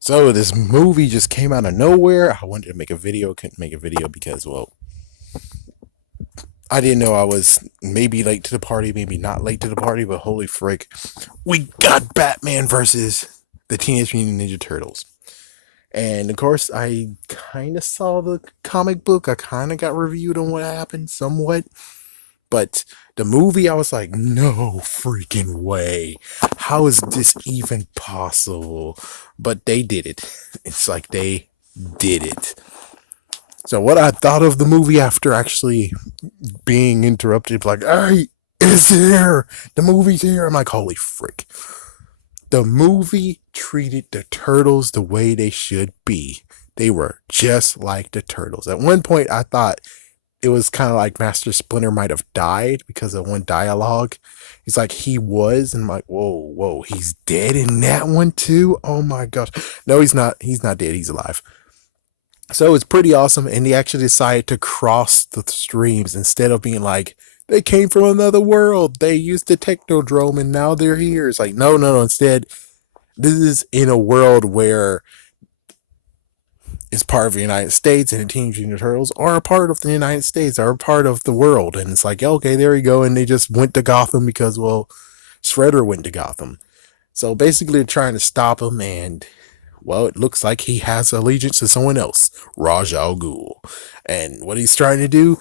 So this movie just came out of nowhere. I wanted to make a video, couldn't make a video because, well, I didn't know I was maybe late to the party, maybe not late to the party, but holy frick, we got Batman versus the Teenage Mutant Ninja Turtles. And of course, I kind of saw the comic book. I kind of got reviewed on what happened somewhat. But the movie, I was like, no freaking way. How is this even possible? But they did it. It's like they did it. So what I thought of the movie after actually being interrupted, like, hey, it's here. The movie's here. I'm like, holy frick. The movie treated the turtles the way they should be. They were just like the turtles. At one point, I thought it was kind of like Master Splinter might have died because of one dialogue. He's like, he was, and I'm like, whoa, he's dead in that one too. Oh my gosh, no, he's not. He's not dead. He's alive. So it's pretty awesome, and they actually decided to cross the streams instead of being like they came from another world. They used the Technodrome, and now they're here. It's like no. Instead, this is in a world where is part of the United States, and the Teenage Mutant Turtles are a part of the United States, are a part of the world. And it's like, okay, there we go. And they just went to Gotham because, well, Shredder went to Gotham. So basically, they're trying to stop him. And, well, it looks like he has allegiance to someone else, Raj Al Ghul. And what he's trying to do,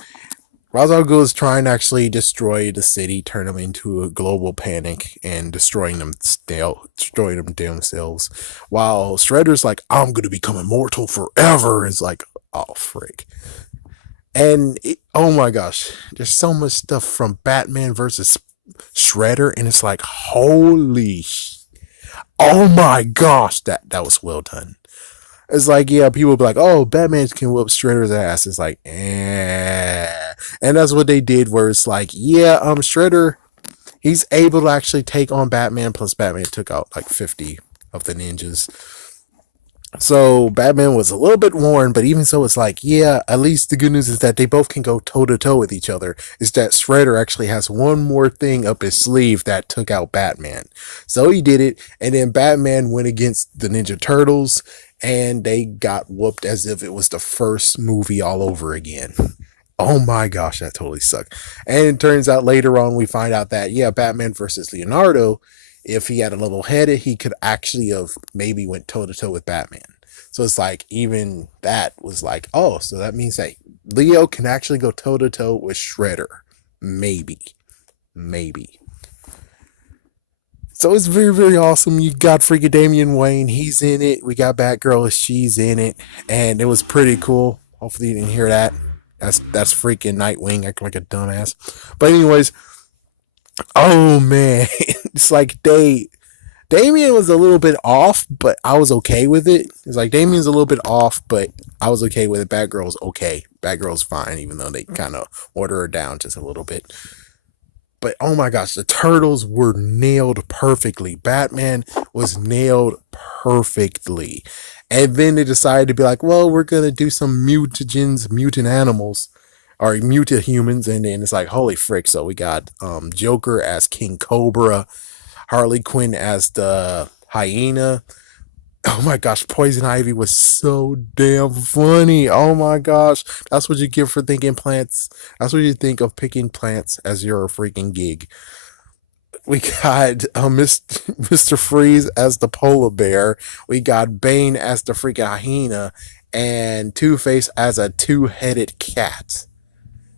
Ra's al Ghul is trying to actually destroy the city, turn them into a global panic, and destroying them themselves. While Shredder's like, I'm gonna become immortal forever. It's like, oh frick. Oh my gosh, there's so much stuff from Batman versus Shredder, and it's like, oh my gosh, that was well done. It's like, yeah, people be like, oh, Batman can whoop Shredder's ass. It's like, and that's what they did, where it's like, yeah, Shredder, he's able to actually take on Batman, plus Batman took out like 50 of the ninjas. So Batman was a little bit worn, but even so, it's like, yeah, at least the good news is that they both can go toe to toe with each other. Is that Shredder actually has one more thing up his sleeve that took out Batman. So he did it, and then Batman went against the Ninja Turtles, and they got whooped as if it was the first movie all over again. Oh my gosh, that totally sucked. And it turns out later on, we find out that, yeah, Batman versus Leonardo, if he had a level headed, he could actually have maybe went toe to toe with Batman. So it's like, even that was like, oh, so that means that Leo can actually go toe to toe with Shredder. Maybe. Maybe. So it's very, very awesome. You got freaking Damian Wayne. He's in it. We got Batgirl. She's in it. And it was pretty cool. Hopefully you didn't hear that. That's freaking Nightwing acting like a dumbass. But anyways, oh man, it's like Damien was a little bit off, but I was okay with it. It's like Damien's a little bit off, but I was okay with it. Batgirl's okay. Batgirl's fine, even though they kind of order her down just a little bit. But oh my gosh, the turtles were nailed perfectly. Batman was nailed perfectly. And then they decided to be like, well, we're going to do some mutagens, mutant animals, or mutant humans. And then it's like, holy frick. So we got Joker as King Cobra, Harley Quinn as the hyena. Oh my gosh, Poison Ivy was so damn funny. Oh my gosh, that's what you get for thinking plants. That's what you think of picking plants as your freaking gig. We got Mr. Freeze as the polar bear. We got Bane as the freaking hyena, and Two Face as a two-headed cat.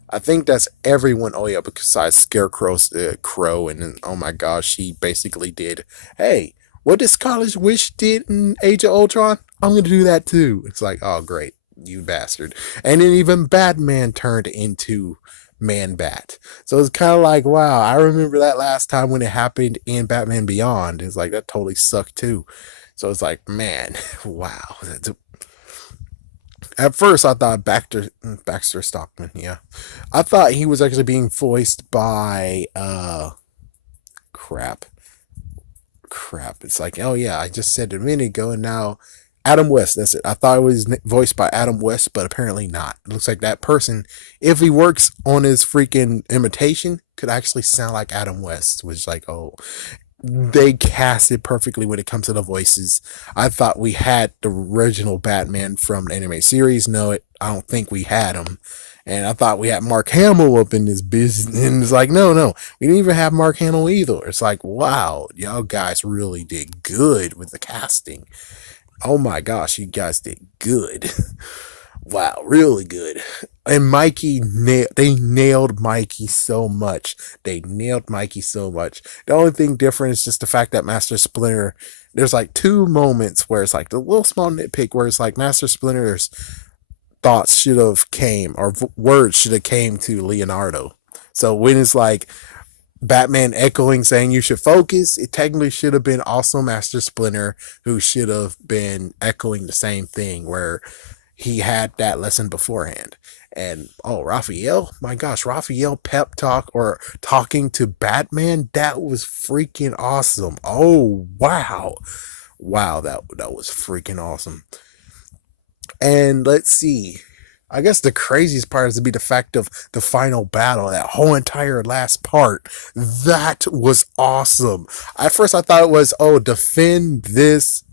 I think that's everyone. Oh yeah, besides Scarecrow's crow, and then, oh my gosh, he basically did. Hey, what did Scarlet Witch did in Age of Ultron? I'm gonna do that too. It's like, oh great, you bastard! And then even Batman turned into Man Bat. So it's kind of like, wow, I remember that last time when it happened in Batman Beyond. It's like that totally sucked too. So it's like, man, wow. At first, I thought Baxter Stockman. Yeah, I thought he was actually being voiced by crap, crap. It's like, oh yeah, I just said it a minute ago, and now Adam West. That's it. I thought it was voiced by Adam West, but apparently not. It looks like that person, if he works on his freaking imitation, could actually sound like Adam West. Which is like, oh. they cast it perfectly when it comes to the voices. I thought we had the original Batman from the anime series. No, I don't think we had him. And I thought we had Mark Hamill up in this business. And it's like, no, no, we didn't even have Mark Hamill either. It's like, wow, y'all guys really did good with the casting. Oh my gosh, you guys did good. Wow, really good. And they nailed Mikey so much. They nailed Mikey so much. The only thing different is just the fact that Master Splinter, there's like two moments where it's like the little small nitpick where it's like Master Splinter's thoughts should have came or words should have came to Leonardo. So when it's like Batman echoing saying you should focus, it technically should have been also Master Splinter who should have been echoing the same thing where he had that lesson beforehand. And oh, Raphael, my gosh, Raphael pep talk or talking to Batman, that was freaking awesome. Oh wow. Wow, that was freaking awesome. And let's see. I guess the craziest part is to be the fact of the final battle, that whole entire last part. That was awesome. At first I thought it was, oh, defend this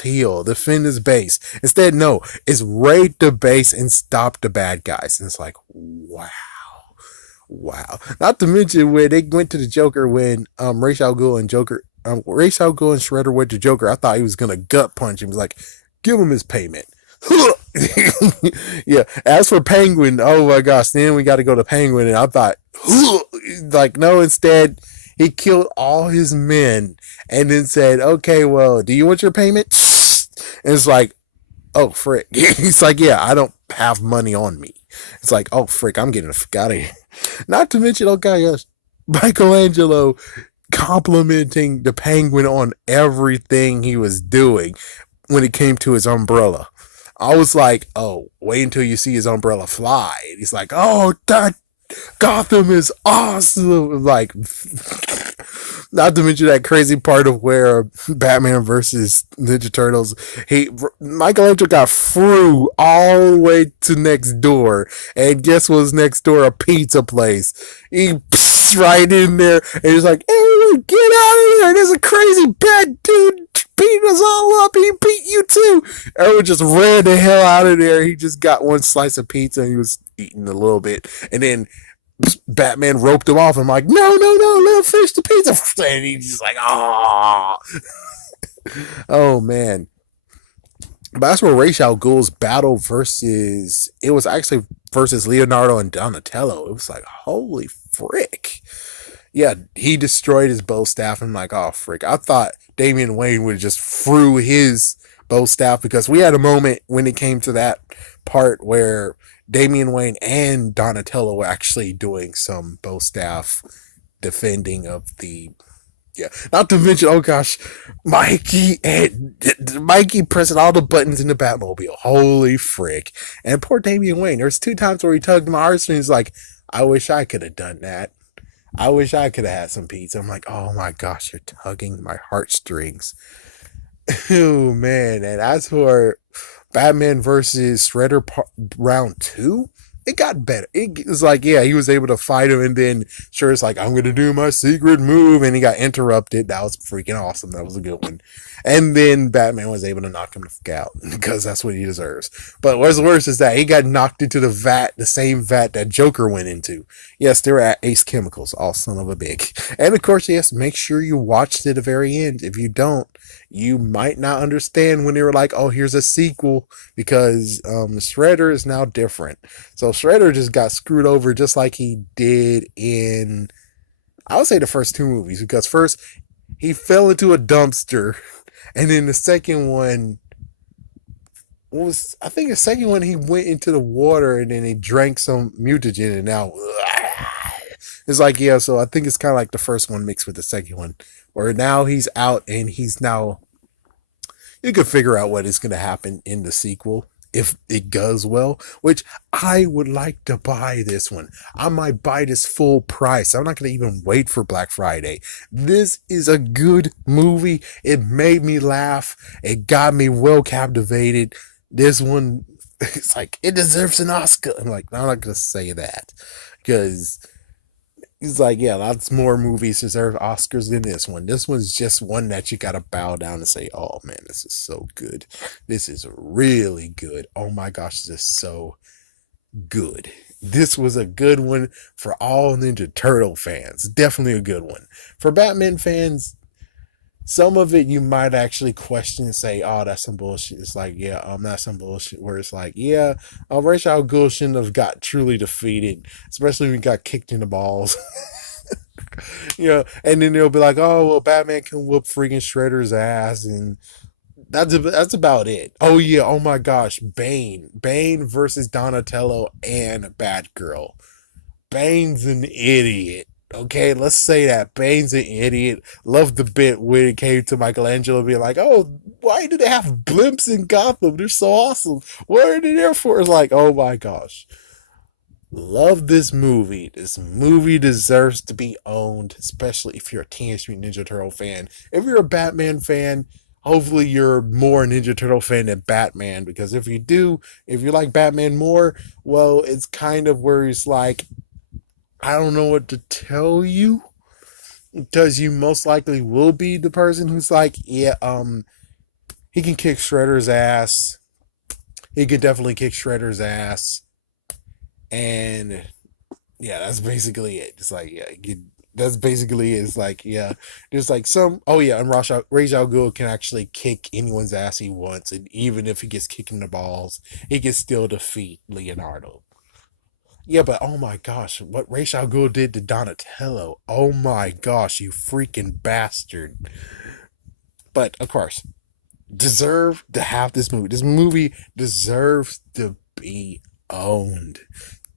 hill, defend this base. Instead, no, it's raid the base and stop the bad guys. And it's like, wow. Wow. Not to mention when they went to the Joker when Ra's al Ghul and Shredder went to Joker, I thought he was gonna gut punch him. He was like, give him his payment. Yeah. As for Penguin, oh my gosh, then we got to go to Penguin, and I thought, like, no, instead he killed all his men and then said, okay, well, do you want your payment? And it's like, oh frick. He's like, yeah, I don't have money on me. It's like, oh frick, I'm getting the fuck out of here. Not to mention, oh gosh, Michelangelo complimenting the Penguin on everything he was doing when it came to his umbrella. I was like, oh, wait until you see his umbrella fly. And he's like, oh, that Gotham is awesome. Like, not to mention that crazy part of where Batman versus Ninja Turtles, Michelangelo got through all the way to next door, and guess what's next door? A pizza place. He right in there, and he's like, "Hey, get out of here! There's a crazy bad dude beating us all up. He beat you too." Everyone just ran the hell out of there. He just got one slice of pizza, and he was eating a little bit, and then Batman roped him off. I'm like, no, no, no, let him finish the pizza. And he's just like, oh, oh man. But that's where Ra's al Ghul's battle versus it was actually versus Leonardo and Donatello. It was like, holy frick. Yeah, he destroyed his bow staff. And I'm like, oh frick. I thought Damian Wayne would have just threw his bow staff because we had a moment when it came to that part where Damian Wayne and Donatello were actually doing some bow staff defending of the yeah. Not to mention, oh gosh, Mikey pressing all the buttons in the Batmobile. Holy frick! And poor Damian Wayne. There's two times where he tugged my heartstrings. Like, I wish I could have done that. I wish I could have had some pizza. I'm like, oh my gosh, you're tugging my heartstrings. Oh man! And as for Batman versus Shredder round two, it got better. It was like, yeah, he was able to fight him, and then sure, it's like, I'm gonna do my secret move, and he got interrupted. That was freaking awesome. That was a good one. And then Batman was able to knock him the fuck out because that's what he deserves. But what's worse is that he got knocked into the vat, the same vat that Joker went into. Yes, they were at Ace Chemicals, all son of a big. And of course, yes, make sure you watch to the very end. If you don't, you might not understand when they were like, oh, here's a sequel because Shredder is now different. So Shredder just got screwed over just like he did in, I would say, the first two movies. Because first, he fell into a dumpster. And then the second one was, I think the second one, he went into the water and then he drank some mutagen and now it's like, yeah, so I think it's kind of like the first one mixed with the second one. Where now he's out and he's now, you can figure out what is going to happen in the sequel if it goes well, which I would like to buy this one. I might buy this full price. I'm not going to even wait for Black Friday. This is a good movie. It made me laugh. It got me well captivated. This one, it's like, it deserves an Oscar. I'm like, I'm not going to say that because He's like, yeah, lots more movies deserve Oscars than this one. This one's just one that you gotta bow down and say, oh man, this is so good. This is really good. Oh my gosh, this is so good. This was a good one for all Ninja Turtle fans. Definitely a good one. For Batman fans, some of it you might actually question and say, oh, that's some bullshit. It's like, yeah, that's some bullshit. Where it's like, yeah, Ra's al Ghul shouldn't have got truly defeated, especially when he got kicked in the balls. And then they'll be like, oh, well, Batman can whoop freaking Shredder's ass, and that's about it. Oh yeah, oh my gosh, Bane versus Donatello and Batgirl. Bane's an idiot. Okay, let's say that Bane's an idiot. Love the bit when it came to Michelangelo being like, "Oh, why do they have blimps in Gotham? They're so awesome. What are they there for?" It's like, oh my gosh, love this movie. This movie deserves to be owned, especially if you're a Teenage Mutant Ninja Turtle fan. If you're a Batman fan, hopefully you're more a Ninja Turtle fan than Batman, because if you do, if you like Batman more, well, it's kind of where it's like, I don't know what to tell you, because you most likely will be the person who's like, yeah, he can kick Shredder's ass. He could definitely kick Shredder's ass. And yeah, that's basically it. It's like, yeah, that's basically it. It's like, yeah, there's like some, oh yeah, and Ra's al Ghul can actually kick anyone's ass he wants, and even if he gets kicked in the balls, he can still defeat Leonardo. Yeah, but oh my gosh, what Ra's al Ghul did to Donatello, oh my gosh, you freaking bastard. But of course, deserve to have this movie. This movie deserves to be owned.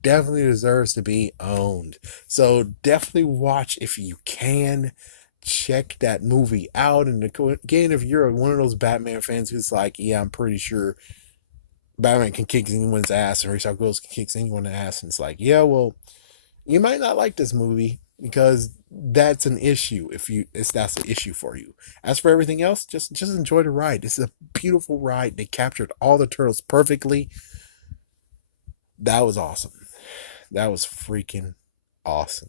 Definitely deserves to be owned. So definitely watch if you can. Check that movie out. And again, if you're one of those Batman fans who's like, yeah, I'm pretty sure Batman can kick anyone's ass and Ra's al Ghul can kick anyone's ass, and it's like, yeah, well, you might not like this movie because that's an issue if that's an issue for you. As for everything else, just enjoy the ride. This is a beautiful ride. They captured all the turtles perfectly. That was awesome. That was freaking awesome.